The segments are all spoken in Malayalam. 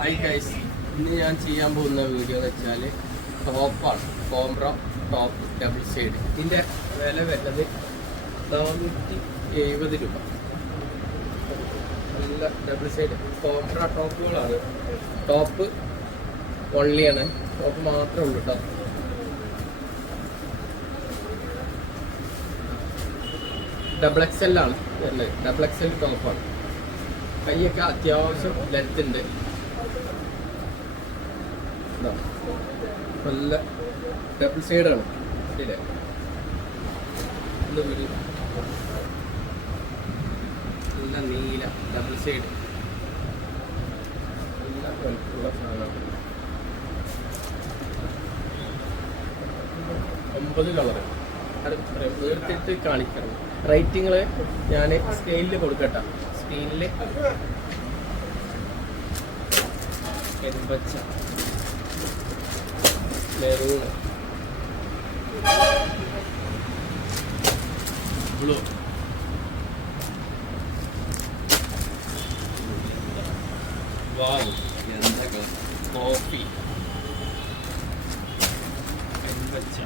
ഹായ് ഗൈസ് ഇന്ന് ഞാൻ ചെയ്യാൻ പോകുന്ന വീഡിയോ എന്ന് വെച്ചാൽ ടോപ്പാണ് കോംബ്ര ടോപ്പ് ഡബിൾ സൈഡ് ഇതിന്റെ വില വരുന്നത് നാനൂറ്റി എഴുപത് രൂപ. നല്ല ഡബിൾ സൈഡ് കോംബ്ര ടോപ്പുകളാണ് ടോപ്പ് ഒള്ളിയാണ് ടോപ്പ് മാത്രമേ ഉള്ളൂ കേട്ടോ ഡബിൾ എക്സ് എൽ ആണ് വരുന്നത്. ഡബിൾ എക്സ് എൽ ടോപ്പാണ് കൈയൊക്കെ അത്യാവശ്യം ലെത്തുണ്ട്. നല്ല ഡബിൾ സൈഡാണ് വിളി നല്ല നീല ഡബിൾ സൈഡ് നല്ല വലുപ്പമുള്ള സാധനമാണ് ഒമ്പത് കളറ് അത് വേർത്തിട്ട് കാണിക്കണം. റേറ്റിങ്ങൾ ഞാൻ സ്കെയിലിൽ കൊടുക്കട്ടെ. സ്കെയിലിൽ എൺപച്ച മെറൂൺ ബ്ലൂ വാവ് എന്താ കോഫി എൺപച്ച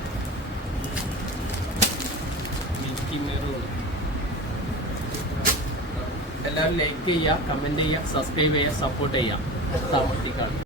മിൽക്കി മെറൂൺ എല്ലാവരും ലൈക്ക് ചെയ്യുക കമന്റ് ചെയ്യുക സബ്സ്ക്രൈബ് ചെയ്യുക സപ്പോർട്ട് ചെയ്യുക. താമസിക്കാണ്